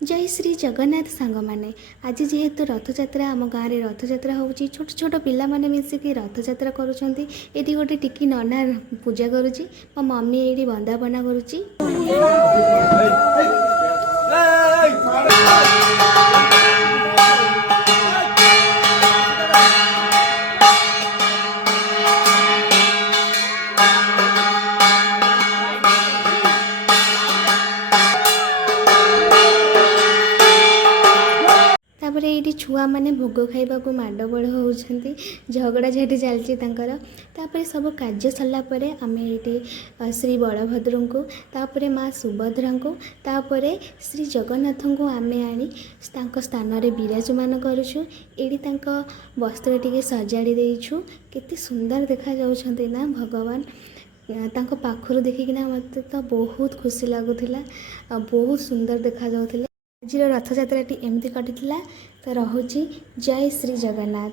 जय श्री जगन्नाथ सांग मैंने आज जेहेतु रथयात्रा आम गाँव में रथयात्रा होची छोट छोट पिला माने मिसिकी रथयात्रा करुँच ये गोटे टिकी नना पूजा करुच्ची मो मम्मी ये बंदापना करुच्ची। तापर ये छुआ मैंने भोग खाइबा माडगोल होती झगड़ा झाटी चलती तापर सब कार्य सरलापर आम ये श्री बलभद्र को तापर माँ सुभद्रा को तापर श्री जगन्नाथ को आम आनी स्थान में विराजमान करुचु। ये वस्त्र टी सजाड़ी देचु केते सुंदर देखा जाउछंती ना भगवान तांको पाखरु देखिकिना मत तो बहुत खुशी लगुला बहुत सुंदर देखा जाउथिले। आज रथयात्रा एमती कटिला तो रहुची जय श्री जगन्नाथ।